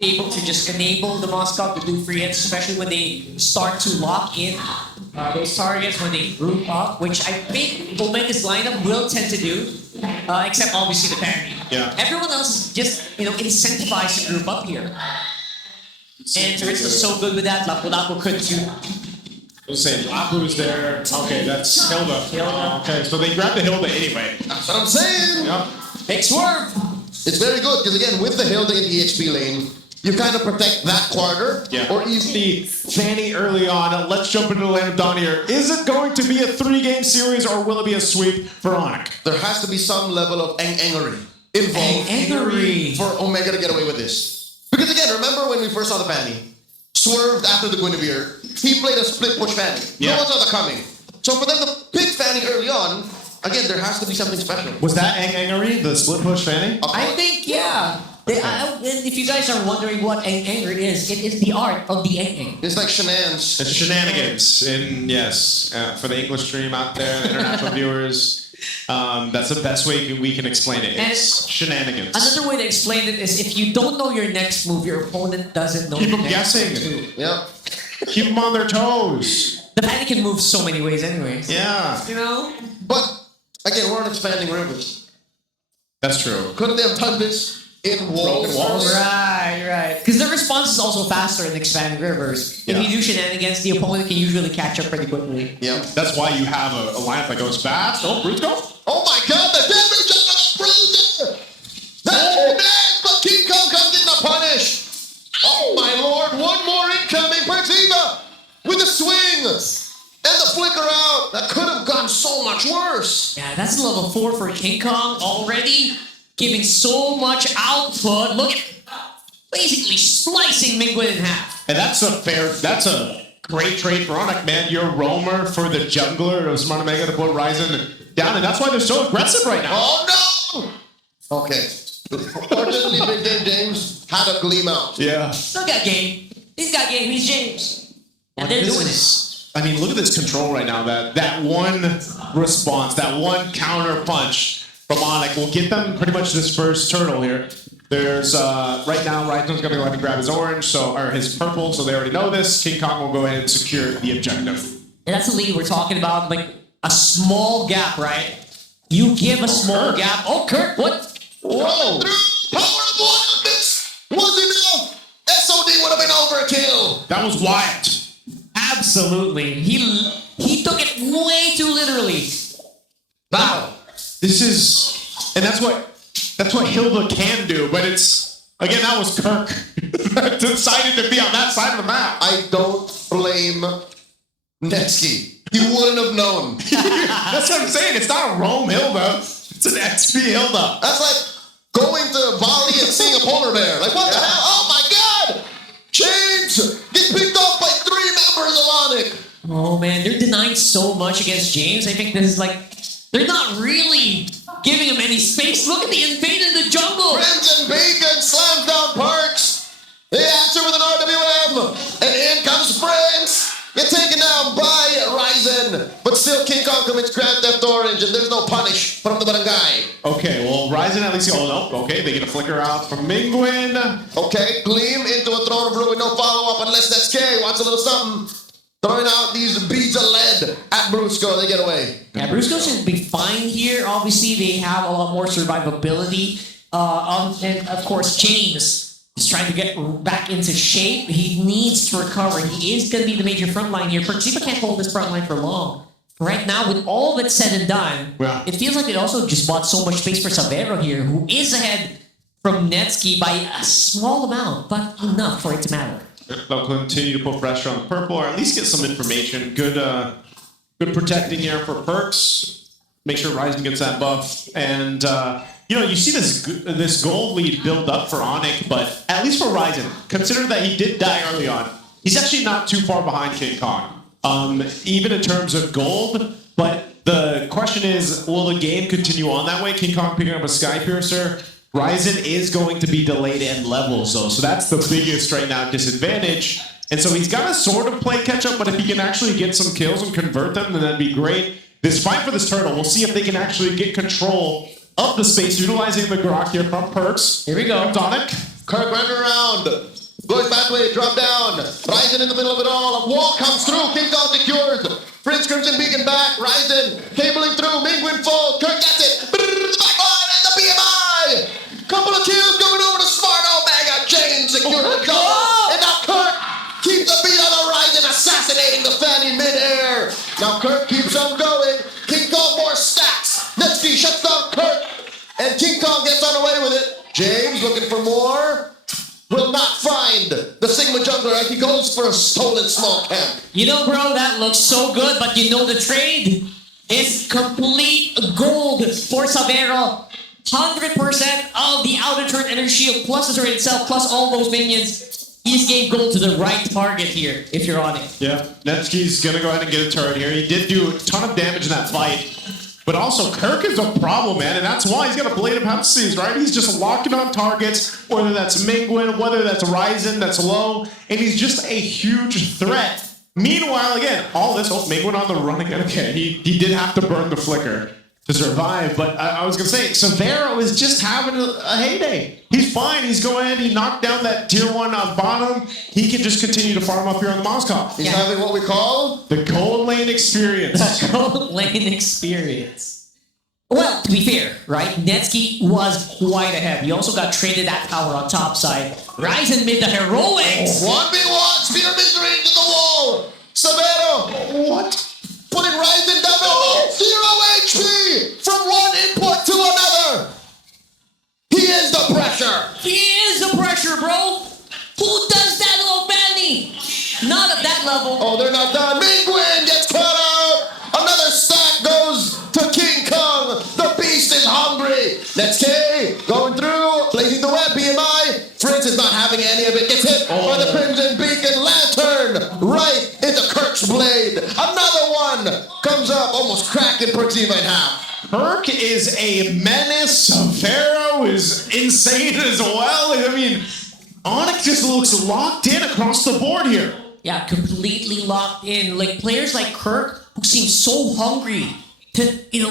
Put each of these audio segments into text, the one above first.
able to just enable the Moscow to do free hits, especially when they start to lock in those targets when they group up, which I think Omega's lineup will tend to do, except obviously the parry. Yeah. Everyone else is just incentivized to group up here. And Tarista's so good with that. Lapu-Lapu could too. I was saying, Lapu's there. Okay, that's Hilda. Okay, so they grabbed the Hilda anyway. That's what I'm saying. Yep. Big swerve. It's very good because again, with the Hilda in the HP lane, you kind of protect that quarter. Yeah. Or even The Fanny early on. Let's jump into the land of Dawn here. Is it going to be a 3-game series or will it be a sweep for Onicph? there has to be some level of engery involved Engery. for Omega to get away with this. Because again, remember when we first saw the Fanny? Swerved after the Guinevere. He played a split push Fanny. Yeah. No one saw that coming. So for them to pick Fanny early on, again, there has to be something special. Was that Engery, the split push Fanny? I think, yeah. And if you guys are wondering what anger is, it is the art of the eng. It's like shenanigans. It's shenanigans. And yes, for the English stream out there, international viewers, that's the best way we can explain it. It's shenanigans. Another way to explain it is if you don't know your next move, your opponent doesn't know Keep your them next guessing. move too. Yep. Keep them on their toes. The Fanny can move so many ways anyways. Yeah. You know? But again, we're on expanding rivers. That's true. Couldn't they have done this in walls? Right. Because the response is also faster in expanding rivers. Yeah. If you do shenanigans, the opponent can usually catch up pretty quickly. Yep. That's why you have a lineup that goes fast. Oh, Bruce go. Oh my god, the damage of the bruiser! That's bad, but King Kong comes in to punish! Oh my lord, one more incoming, Pertiva! With the swing! And the flicker out! That could have gone so much worse! Yeah, that's level 4 for King Kong already, giving so much output. Look at basically slicing Mingguin in half. And that's a great trade for Onicph, man. You're roamer for the jungler of Smart Omega to put Ryzen down, and that's why they're so aggressive right now. Oh no! Okay. Fortunately, Big Game James had a gleam out. Yeah. Still got game. He's got game. He's James. And they're doing it. I mean, look at this control right now. That one response, that one counter punch from Onicph will get them pretty much this first turtle here. There's right now, Ryzen's going to go ahead and grab his orange, or his purple, so they already know this. King Kong will go ahead and secure the objective. And that's the lead we're talking about, like a small gap, right? You give a small Kirk. gap. Oh, Kirk, what? Whoa! Power of one of this was enough! SOD would have been overkill! That was wild. Absolutely. He took it way too literally. Wow. This is, and that's what Hilda can do, but it's, again, that was Kirk that decided to be on that side of the map. I don't blame Netsky. He wouldn't have known. That's what I'm saying. It's not a Rome Hilda. It's an XP Hilda. That's like going to Bali and seeing a polar bear. Like, what the hell? Oh my god! James! Get picked off by 3 members of Onicph! Oh man, they're denying so much against James. I think this is like, they're not really giving him any space. Look at the invade in the jungle. Friends and Bacon slams down Parks. They answer with an RWM. And in comes Friends. Get taken down by Ryzen. But still, King Kong commits Grand Theft Orange, and there's no punish from the barangay. Okay, well, Ryzen at least, oh no, okay, they get a flicker out from Mingguin. Okay, Gleam into a Throne of Ruin with no follow-up unless that's K wants a little something. Throwing out these beads of lead at Brusco, they get away. Yeah, Brusco should be fine here. Obviously, they have a lot more survivability. And of course, James is trying to get back into shape. He needs to recover. He is going to be the major front line here. Perciba can't hold this front line for long. Right now, with all of it said and done, Yeah. it feels like it also just bought so much space for Savero here, who is ahead from Netsky by a small amount, but enough for it to matter. They'll continue to put pressure on the purple, or at least get some information. Good protecting here for Perks. Make sure Ryzen gets that buff. And, you see this gold lead build up for Onicph, but at least for Ryzen, consider that he did die early on. He's actually not too far behind King Kong, even in terms of gold. But the question is, will the game continue on that way? King Kong picking up a Sky Piercer. Ryzen is going to be delayed in levels, though, so that's the biggest right now disadvantage. And so he's got to sort of play catch up, but if he can actually get some kills and convert them, then that'd be great. This fight for this turtle, we'll see if they can actually get control of the space, utilizing the Grok here from Perks. Here we go. Onicph. Kirk running around. Goes pathway, drop down. Ryzen in the middle of it all. A wall comes through. King Kong secures. Prince Crimson Beacon back. Ryzen cabling through. Mingwin falls. Kirk gets it. Back on and the BMI. Couple of kills going over to Smart Omega. James secures the goal. And now Kirk keeps the beat on the Ryzen, assassinating the fan in midair. Now Kirk keeps on going. King Kong more stacks. Netsky shuts down Kirk. And King Kong gets on away with it. James looking for more. Will not find the Sigma jungler as he goes for a stolen small camp. You know, bro, that looks so good, but you know the trade is complete gold for Savero. 100% of the outer turret energy shield, plus the turret itself, plus all those minions. He's gave gold to the right target here, if you're on it. Yeah, Netsky's gonna go ahead and get a turret here. He did do a ton of damage in that fight. But also, Kirk is a problem, man, and that's why he's got a Blade of Hephaestus, right? He's just locking on targets, whether that's Mingwin, whether that's Ryzen, that's low, and he's just a huge threat. Meanwhile, again, all this, Mingwin on the run again. Okay, he did have to burn the flicker to survive, but I was going to say, Severo is just having a heyday. He's fine. He's going in. He knocked down that tier 1 on bottom. He can just continue to farm up here on the Moscow. He's having what we call the gold lane experience. The gold lane experience. Well, to be fair, right? Netsky was quite ahead. He also got traded that tower on top side. Ryzen made the heroics. 1v1, spear misery into the wall. Severo, what? Putting Ryzen down below. 0 HP from one input to another. He is the pressure. He is the pressure, bro. Who does that, little Benny? Not at that level. Oh, they're not done. Mingwin gets cut out. Another stack goes to King Kong. The beast is hungry. That's K going through, placing the web. BMI. Fritz is not having any of it. Gets hit by the Crimson Beacon Lantern right into Kirk's blade. Another one comes up, almost cracking Perxiva in half. Kirk is a menace. Severo is insane as well. I mean, Onicph just looks locked in across the board here. Yeah, completely locked in. Like players like Kirk who seem so hungry to deal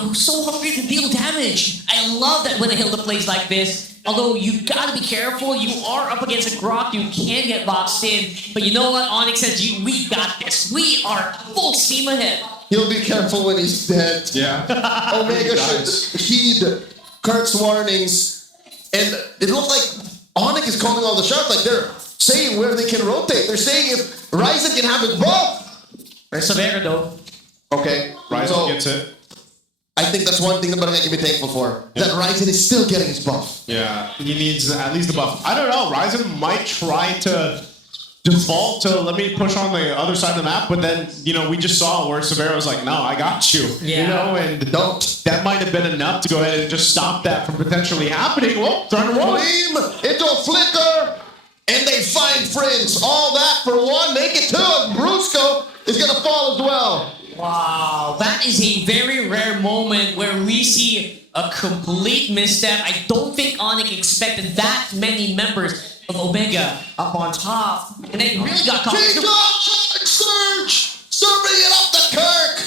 damage. I love that when they handle plays like this. Although you gotta be careful, you are up against a Grok, you can get boxed in. But you know what? Onicph says, we got this. We are full steam ahead. He'll be careful when he's dead. Yeah. Omega should heed Kirk's warnings. And it looks like Onicph is calling all the shots. Like they're saying where they can rotate. They're saying if Ryzen can have his buff. Where's Severo though? Okay. Ryzen gets it. I think that's one thing that Barangay can be thankful for. That Ryzen is still getting his buff. Yeah, he needs at least the buff. I don't know. Ryzen might try to default to let me push on the other side of the map, but then, we just saw where Severo's like, no, I got you. Yeah. And that might have been enough to go ahead and just stop that from potentially happening. Well, trying to roll. Gleam into a flicker, and they find Prince. All that for one, make it two. Brusco is going to fall as well. Wow, that is a very rare moment where we see a complete misstep. I don't think Onicph expected that many members of Omega up on top. And they really got caught. Surge! Serving it up to Kirk!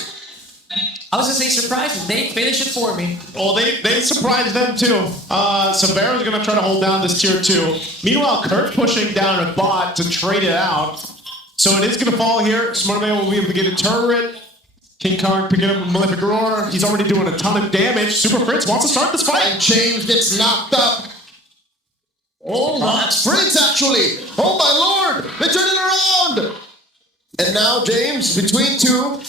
I was going to say surprising. They finished it for me. Well, they surprised them too. Severo's going to try to hold down this tier 2. Meanwhile, Kirk pushing down a bot to trade it out. So it is going to fall here. Smart Man will be able to get a turret. King Kong picking up a Malefic Roar. He's already doing a ton of damage. Super Fritz wants to start this fight. And James gets knocked up. Oh, that's Fritz, actually. Oh, my lord. They turn it around. And now James, between two,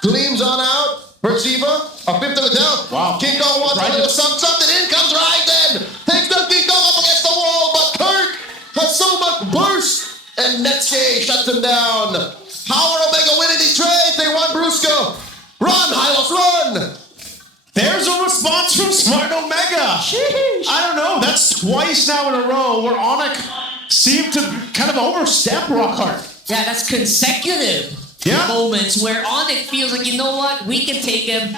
gleams on out. Perciva, a fifth of it down. Wow. King Kong wants a little something. In comes Ryzen. Takes the King Kong up against the wall, but Kirk has so much burst. And Netsky shuts him down. How are Omega winning these trades? They want Brusco. Run, Hylos, run! There's a response from Smart Omega. Sheesh. I don't know. That's twice now in a row where Onicph seemed to kind of overstep Rockhart. Yeah, that's consecutive moments where Onicph feels like, you know what? We can take him.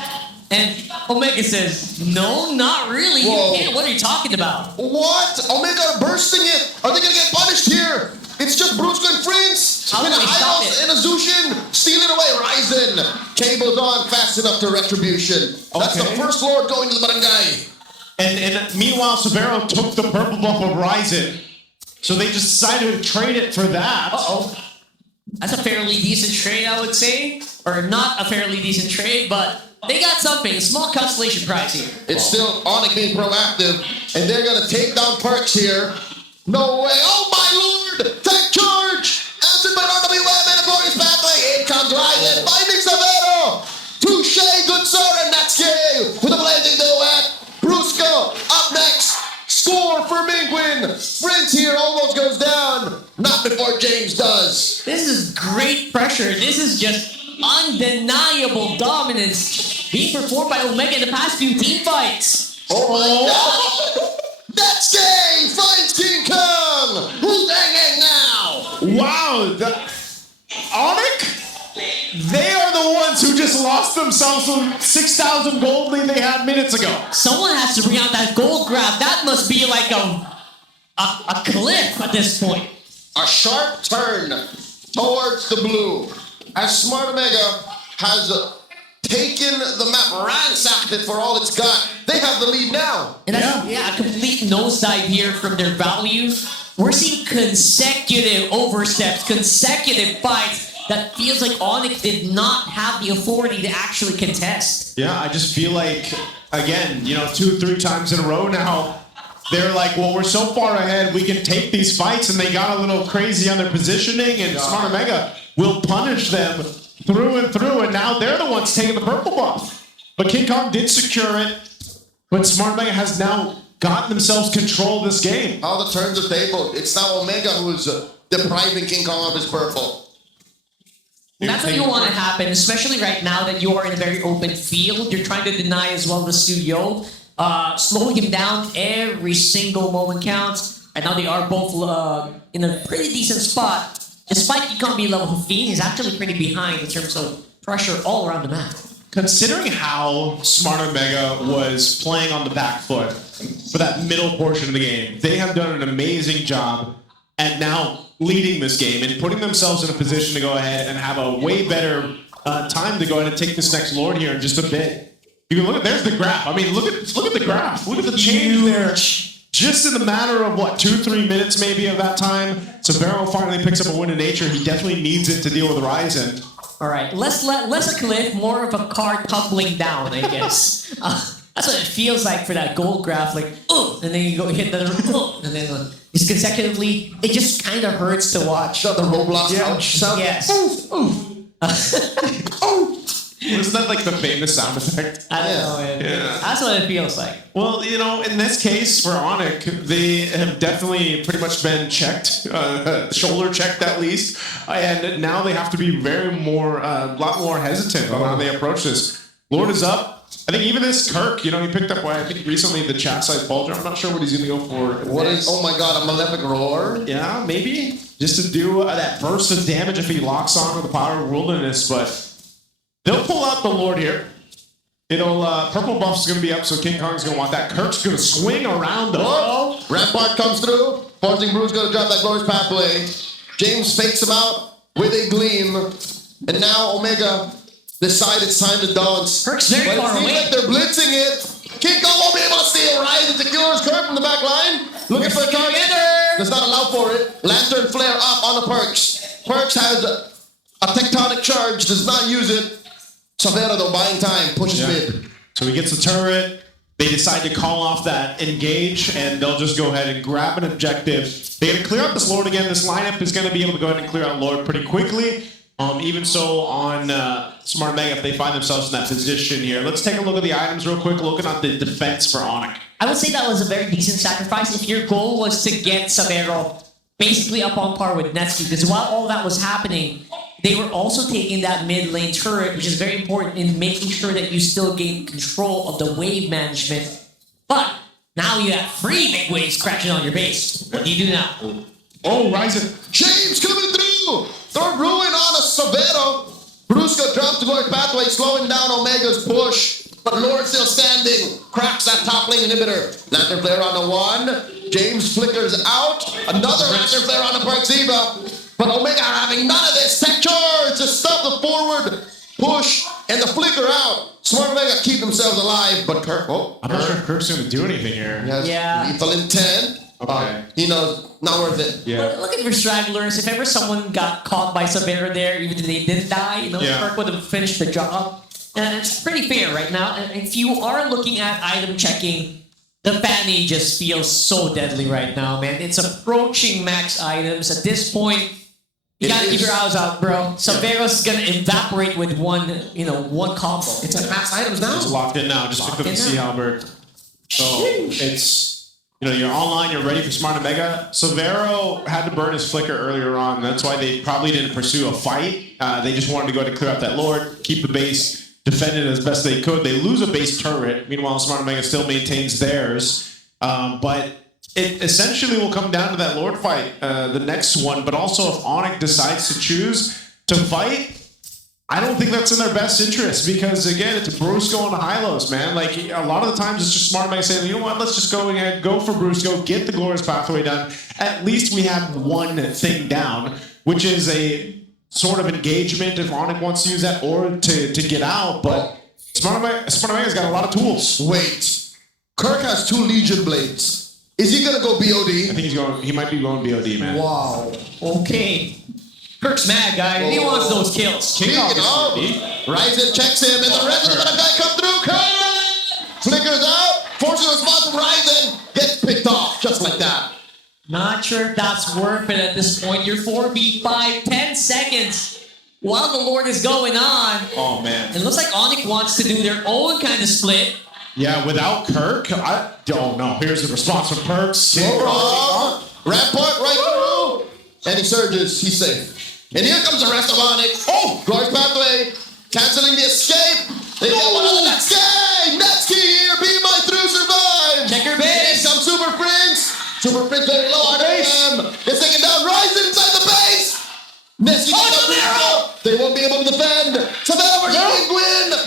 And Omega says, no, not really. Whoa. You can't. What are you talking about? What? Omega are bursting it. Are they going to get punished here? It's just Brusco and Prince. How And do they stop Hylos it? and a Zushin stealing away. Ryzen cables on fast enough to Retribution. That's the Okay. first Lord going to the barangay. And meanwhile, Severo took the purple buff of Ryzen. So they just decided to trade it for that. Uh-oh. That's a fairly decent trade, I would say. Or not a fairly decent trade, but they got something. A small consolation prize here. It's still Onicph being proactive, and they're going to take down Perks here. No way. Oh, my lord. Tech charge. Answered by RWM and a glorious pathway. In comes Ryzen, finding Severo. Touche, good sir, and that's gay. With a blazing duet. Brusco up next. Score for Minkwin. Prince here almost goes down. Not before James does. This is great pressure. This is just undeniable dominance being performed by Omega in the past few team fights. Oh my god. That's gay. Finds King Kong. Who's hanging now? Wow. Onicph? They are the ones who just lost themselves from 6,000 gold lead they had minutes ago. Someone has to bring out that gold grab. That must be like a cliff at this point. A sharp turn towards the blue. As Smart Omega has taken the map, ransacked it for all it's got. They have the lead now. And that's, a complete nosedive here from their values. We're seeing consecutive oversteps, consecutive fights that feels like Onicph did not have the authority to actually contest. Yeah, I just feel like, again, 2 or 3 times in a row now, they're like, well, we're so far ahead, we can take these fights, and they got a little crazy on their positioning, and Smart Omega will punish them through and through, and now they're the ones taking the purple buff. But King Kong did secure it, but Smart Omega has now gotten themselves control of this game. How the turns the table. It's now Omega who's depriving King Kong of his purple. That's what you want to happen, especially right now that you are in a very open field. You're trying to deny as well the studio. Slowing him down every single moment counts. And now they are both in a pretty decent spot. Despite he can't be level 15, he's actually pretty behind in terms of pressure all around the map. Considering how Smart Omega was playing on the back foot for that middle portion of the game, they have done an amazing job at now leading this game and putting themselves in a position to go ahead and have a way better time to go ahead and take this next Lord here in just a bit. You can look at, there's the graph. I mean, look at the graph. Look at the change there. Just in the matter of, 2-3 minutes maybe of that time, Severo finally picks up a win in nature. He definitely needs it to deal with Ryzen. All right, less a cliff, more of a car tumbling down, I guess. That's what it feels like for that gold graph, like, oh, and then you go hit the, and then it's consecutively, it just kind of hurts to watch. The Roblox ouch sound? Yes. Oof, oof. Oh. Isn't that like the famous sound effect? I don't know. Yeah. That's what it feels like. Well, in this case for Onicph, they have definitely pretty much been checked, shoulder checked at least, and now they have to be a lot more hesitant on how they approach this. Lord is up. I think even this Kirk, he picked up, I think recently the chat size bulge. I'm not sure what he's going to go for. What is, oh my god, a Malefic Roar? Yeah, maybe. Just to do that burst of damage if he locks on with the power of Wilderness, but they'll pull out the Lord here. Purple buff's going to be up, so King Kong's going to want that. Kirk's going to swing around the Oh, Rampart comes through. Forcing Brew's going to drop that glorious pathway. James fakes him out with a gleam. And now Omega decide it's time to dance. Kirk's very but far it seems away. like they're blitzing it. King Kong won't be able to steal Ryzen secures Kirk from the back line. Looking for a target. Does not allow for it. Lantern flare up on the Perks. Perks has a tectonic charge, does not use it. Severo, though, buying time, pushes mid. So he gets the turret. They decide to call off that engage, and they'll just go ahead and grab an objective. They're going to clear out this Lord again. This lineup is going to be able to go ahead and clear out Lord pretty quickly. Even so on Smart Omega, if they find themselves in that position here. Let's take a look at the items real quick, looking at the defense for Onicph. I would say that was a very decent sacrifice if your goal was to get Severo basically up on par with Netsky, because while all that was happening, they were also taking that mid lane turret, which is very important in making sure that you still gain control of the wave management. But now you have 3 big waves crashing on your base. What do you do now? Oh, Ryzen. James coming through! Third ruin on a Severo. Brusco drops the glorious pathway, slowing down Omega's push. But Lord still standing. Cracks that top lane inhibitor. Lantern flare on the 1. James flickers out. Another lantern flare on the Perxiva. But Omega are having none of this. Tech charge to stop the forward push and the flicker out. Smart Omega keep themselves alive, but Kirk, I'm not sure if Kirk's going to do anything here. He has Yeah. lethal intent. Okay. He knows, not worth it. Yeah. Look at your stragglers. If ever someone got caught by Severo there, even if they didn't die, Yeah. Kirk would have finished the job. And it's pretty fair right now. And if you are looking at item checking, the Fanny just feels so deadly right now, man. It's approaching max items. At this point, you gotta keep your eyes out, bro. Severo's gonna evaporate with one combo. It's at max items now. It's locked in now. Just picked up the Sea Halberd. So it's you're online, you're ready for Smart Omega. Severo had to burn his flicker earlier on. That's why they probably didn't pursue a fight. They just wanted to go ahead and clear out that Lord, keep the base, defend it as best they could. They lose a base turret. Meanwhile, Smart Omega still maintains theirs. But it essentially will come down to that Lord fight, the next one. But also, if Onicph decides to choose to fight, I don't think that's in their best interest because, again, it's Brusco and Hylos, man. Like, a lot of the times it's just Smart Omega saying, you know what, let's just go ahead, go for Brusco, get the Glorious Pathway done. At least we have one thing down, which is a sort of engagement if Onicph wants to use that or to get out. But Smart Omega's got a lot of tools. Wait. Kirk has 2 Legion Blades. Is he going to go BOD? I think he might be going BOD, man. Wow. Okay. Kirk's mad, guy. He wants those kills. Speaking of, Ryzen checks him, and the rest of the guy come through. Kirk flickers out, forces a response from Ryzen, gets picked off just like that. Not sure if that's worth it at this point. You're 4v5, 10 seconds while the Lord is going on. Oh, man. It looks like Onicph wants to do their own kind of split. Yeah, without Kirk, I don't know. Here's the response from Perks. Rampart right through, and he surges. He's safe. And here comes the rest of Onicph. Oh, Glorious Pathway, canceling the escape. They get one on the next game. Netsky here, be my through survive. Check your Here base. comes Super Prince. Super Prince very low on him. It's taken down. Ryzen inside the base. Netsky Severo! They won't be able to defend. Severo versus Big Win.